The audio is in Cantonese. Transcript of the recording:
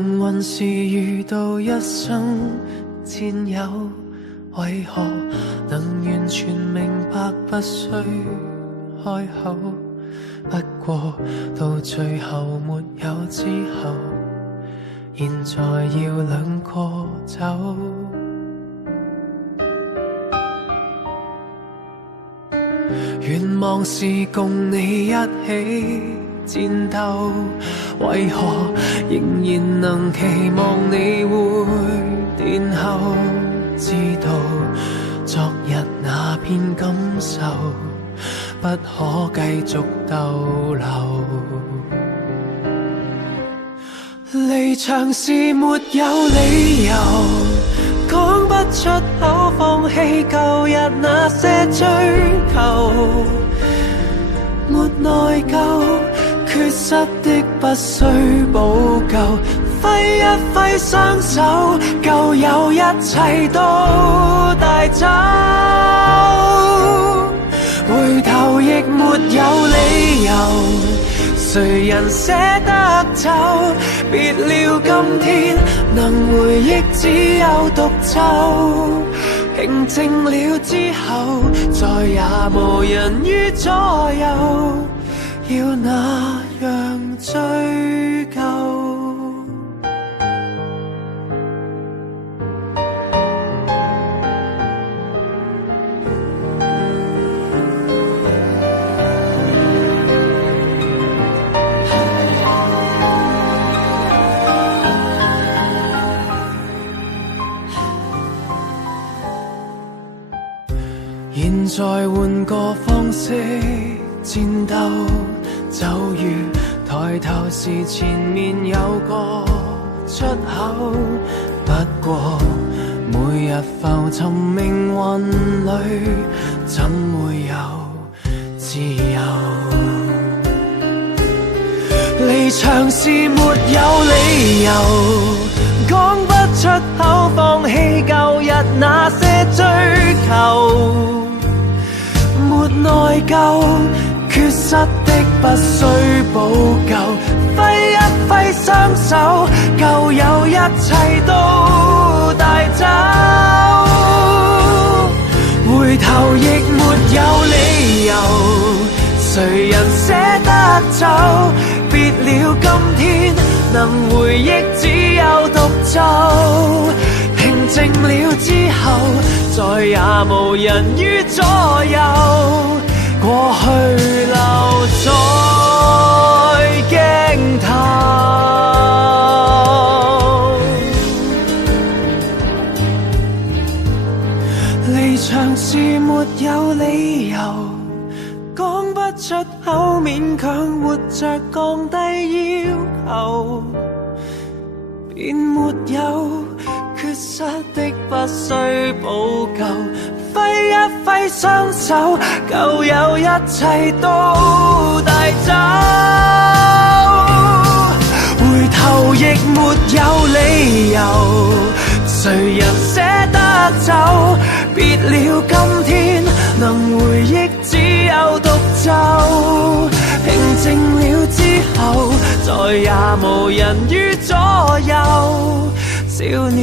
幸運是遇到一生戰友，為何能完全明白不需開口？不過到最後沒有之後，現在要兩個走。願望是共你一起戰鬥，為何仍然能期望你會殿後？知道昨日那片感受不可繼續逗留，離場時沒有理由，講不出口放棄舊日那些追求，沒內疚，缺失的不需補救，揮一揮雙手，舊有一切都帶走，回頭亦沒有理由，誰人捨得走？別了今天能回憶只有獨奏，平靜了之後再也無人於左右，要那樣追究。現在換個方式戰鬥，就如抬頭時前面有個出口，不過每日浮沉命運裏，怎會有自由？離場時沒有理由，講不出口放棄舊日那些追求，沒內疚，缺失的不需補救，揮一揮雙手，舊有一切都帶走，回頭亦沒有理由，誰人捨得走？別了今天能回憶只有獨奏，平靜了之後再也無人於左右，過去留在鏡頭。離場時沒有理由，講不出口勉強活着降低要求，便沒有缺失的不需補救，揮一揮雙手，舊有一切都帶走，回頭亦沒有理由，誰人捨得走？別了今天能回憶只有獨奏，平靜了之後再也無人於左右，少年